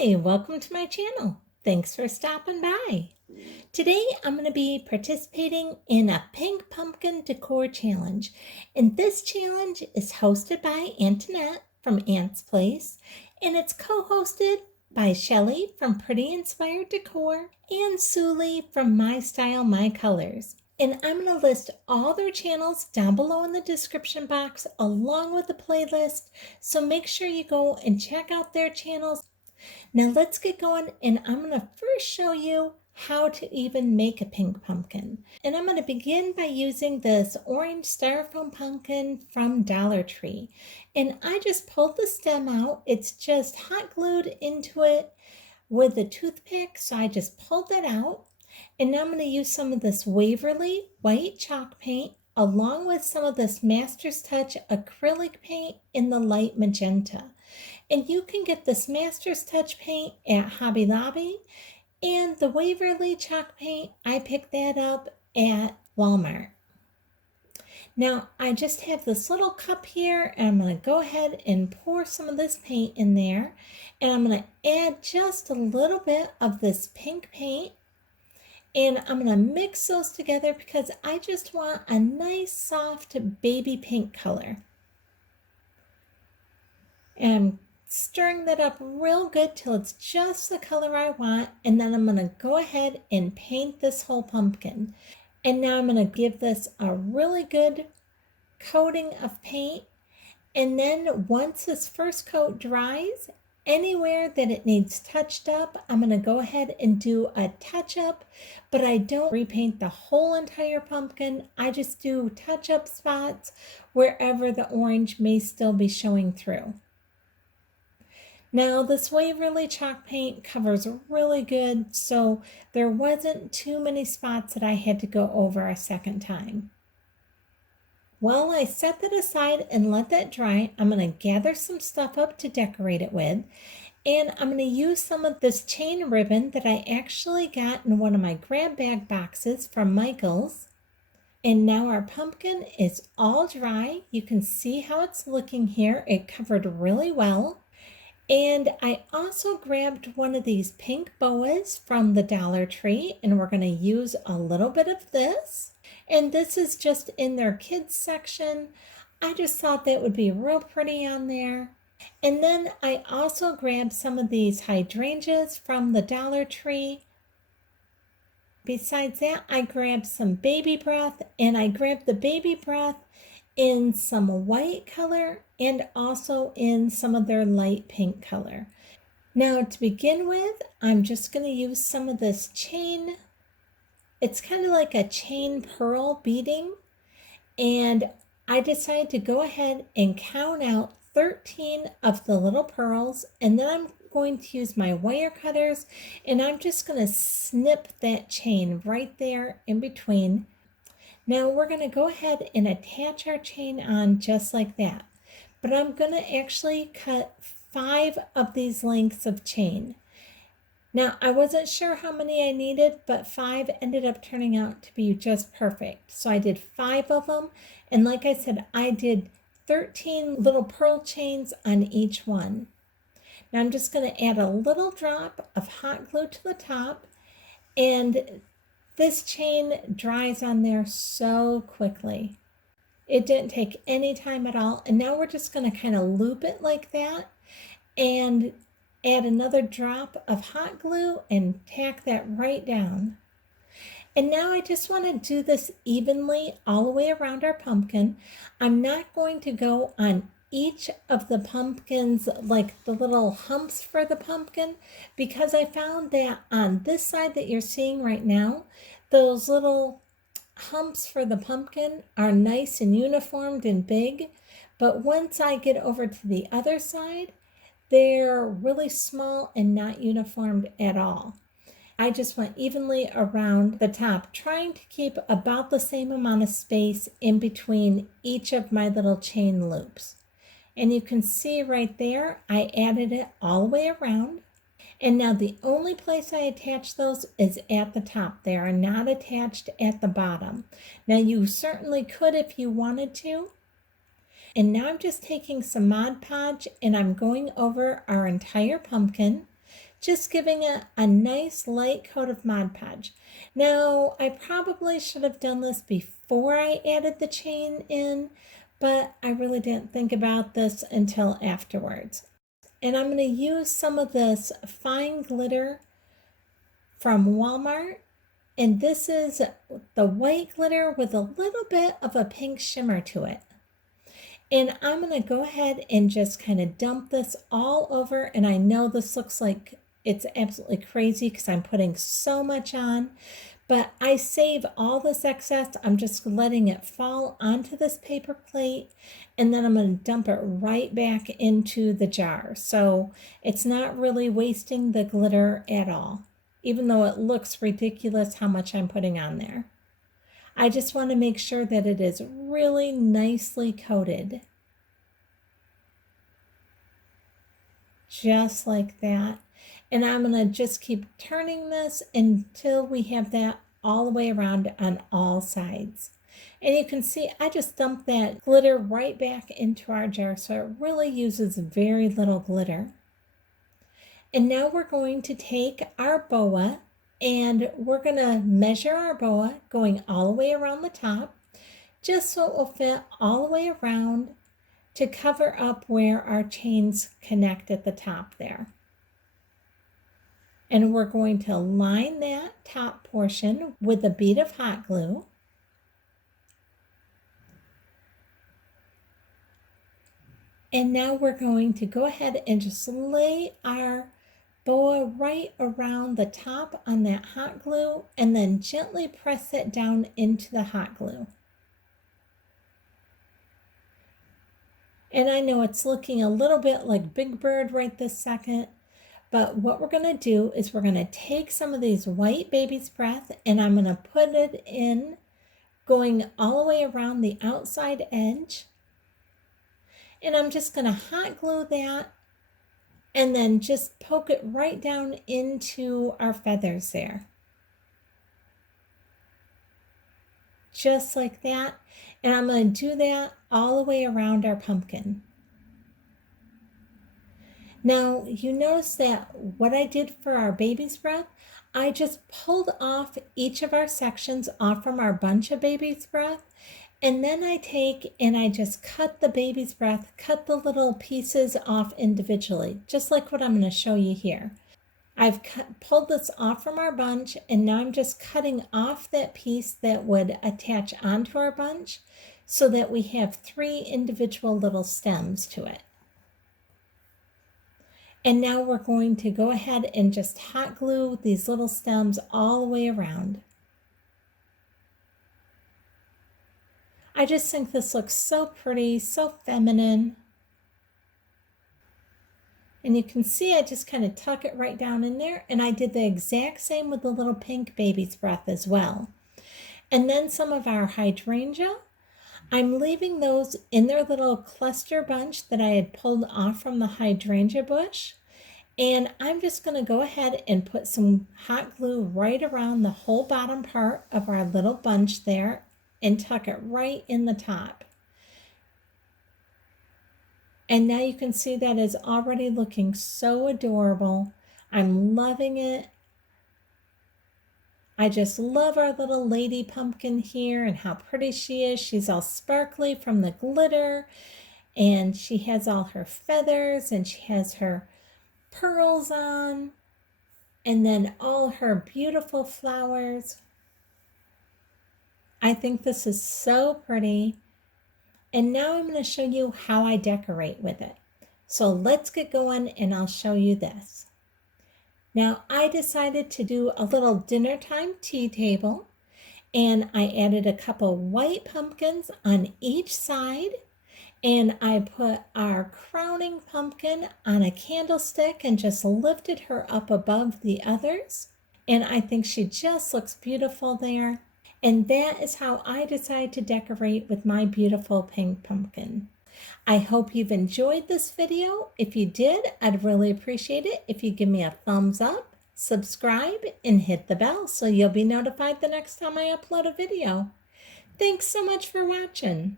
Hi, welcome to my channel. Thanks for stopping by. Today I'm going to be participating in a pink pumpkin decor challenge. And this challenge is hosted by Antoinette from Aunt's Place, and it's co-hosted by Shelly from Pretty Inspired Decor and Suli from My Style, My Colors. And I'm going to list all their channels down below in the description box along with the playlist. So make sure you go and check out their channels. Now let's get going, and I'm going to first show you how to even make a pink pumpkin. And I'm going to begin by using this orange styrofoam pumpkin from Dollar Tree. And I just pulled the stem out. It's just hot glued into it with a toothpick, so I just pulled it out. And now I'm going to use some of this Waverly white chalk paint along with some of this Master's Touch acrylic paint in the light magenta. And you can get this Master's Touch paint at Hobby Lobby, and the Waverly chalk paint, I picked that up at Walmart. Now I just have this little cup here, and I'm going to go ahead and pour some of this paint in there, and I'm going to add just a little bit of this pink paint, and I'm going to mix those together because I just want a nice soft baby pink color. And I'm stirring that up real good till it's just the color I want, and then I'm going to go ahead and paint this whole pumpkin. And now I'm going to give this a really good coating of paint, and then once this first coat dries, anywhere that it needs touched up, I'm going to go ahead and do a touch up, but I don't repaint the whole entire pumpkin. I just do touch up spots wherever the orange may still be showing through. Now this Waverly chalk paint covers really good, so there wasn't too many spots that I had to go over a second time. While I set that aside and let that dry, I'm going to gather some stuff up to decorate it with, and I'm going to use some of this chain ribbon that I actually got in one of my grab bag boxes from Michael's. And now our pumpkin is all dry. You can see how it's looking here. It covered really well. And I also grabbed one of these pink boas from the Dollar Tree, and we're going to use a little bit of this. And this is just in their kids section. I just thought that would be real pretty on there. And then I also grabbed some of these hydrangeas from the Dollar Tree. Besides that, I grabbed some baby breath, and I grabbed the baby breath in some white color and also in some of their light pink color. Now to begin with, I'm just going to use some of this chain. It's kind of like a chain pearl beading, and I decided to go ahead and count out 13 of the little pearls, and then I'm going to use my wire cutters, and I'm just going to snip that chain right there in between. Now we're going to go ahead and attach our chain on just like that. But I'm going to actually cut 5 of these lengths of chain. Now I wasn't sure how many I needed, but 5 ended up turning out to be just perfect. So I did 5 of them, and like I said, I did 13 little pearl chains on each one. Now I'm just going to add a little drop of hot glue to the top, and this chain dries on there so quickly. It didn't take any time at all. And now we're just going to kind of loop it like that and add another drop of hot glue and tack that right down. And now I just want to do this evenly all the way around our pumpkin. I'm not going to go on each of the pumpkins, like the little humps for the pumpkin, because I found that on this side that you're seeing right now, those little humps for the pumpkin are nice and uniformed and big, but once I get over to the other side, they're really small and not uniformed at all. I just went evenly around the top, trying to keep about the same amount of space in between each of my little chain loops. And you can see right there, I added it all the way around. And now the only place I attach those is at the top. They are not attached at the bottom. Now you certainly could if you wanted to. And now I'm just taking some Mod Podge and I'm going over our entire pumpkin just giving it a nice light coat of Mod Podge. Now, I probably should have done this before I added the chain in, but I really didn't think about this until afterwards. And I'm going to use some of this fine glitter from Walmart. And this is the white glitter with a little bit of a pink shimmer to it. And I'm going to go ahead and just kind of dump this all over. And I know this looks like it's absolutely crazy because I'm putting so much on, but I save all this excess. I'm just letting it fall onto this paper plate, and then I'm going to dump it right back into the jar. So it's not really wasting the glitter at all, even though it looks ridiculous how much I'm putting on there. I just want to make sure that it is really nicely coated. Just like that. And I'm going to just keep turning this until we have that all the way around on all sides. And you can see I just dumped that glitter right back into our jar, so it really uses very little glitter. And now we're going to take our boa and we're going to measure our boa going all the way around the top, just so it will fit all the way around to cover up where our chains connect at the top there. And we're going to line that top portion with a bead of hot glue. And now we're going to go ahead and just lay our boa right around the top on that hot glue and then gently press it down into the hot glue. And I know it's looking a little bit like Big Bird right this second, but what we're going to do is we're going to take some of these white baby's breath and I'm going to put it in going all the way around the outside edge. And I'm just going to hot glue that and then just poke it right down into our feathers there. Just like that. And I'm going to do that all the way around our pumpkin. Now, you notice that what I did for our baby's breath, I just pulled off each of our sections off from our bunch of baby's breath. And then I take and I just cut the baby's breath, cut the little pieces off individually, just like what I'm going to show you here. I've pulled this off from our bunch, and now I'm just cutting off that piece that would attach onto our bunch so that we have 3 individual little stems to it. And now we're going to go ahead and just hot glue these little stems all the way around. I just think this looks so pretty, so feminine. And you can see I just kind of tuck it right down in there, and I did the exact same with the little pink baby's breath as well. And then some of our hydrangea, I'm leaving those in their little cluster bunch that I had pulled off from the hydrangea bush. And I'm just going to go ahead and put some hot glue right around the whole bottom part of our little bunch there and tuck it right in the top. And now you can see that is already looking so adorable. I'm loving it. I just love our little lady pumpkin here and how pretty she is. She's all sparkly from the glitter, and she has all her feathers, and she has her pearls on, and then all her beautiful flowers. I think this is so pretty. And now I'm going to show you how I decorate with it. So let's get going and I'll show you this. Now I decided to do a little dinner time tea table, and I added a couple white pumpkins on each side, and I put our crowning pumpkin on a candlestick and just lifted her up above the others. And I think she just looks beautiful there. And that is how I decide to decorate with my beautiful pink pumpkin. I hope you've enjoyed this video. If you did, I'd really appreciate it if you give me a thumbs up, subscribe, and hit the bell so you'll be notified the next time I upload a video. Thanks so much for watching.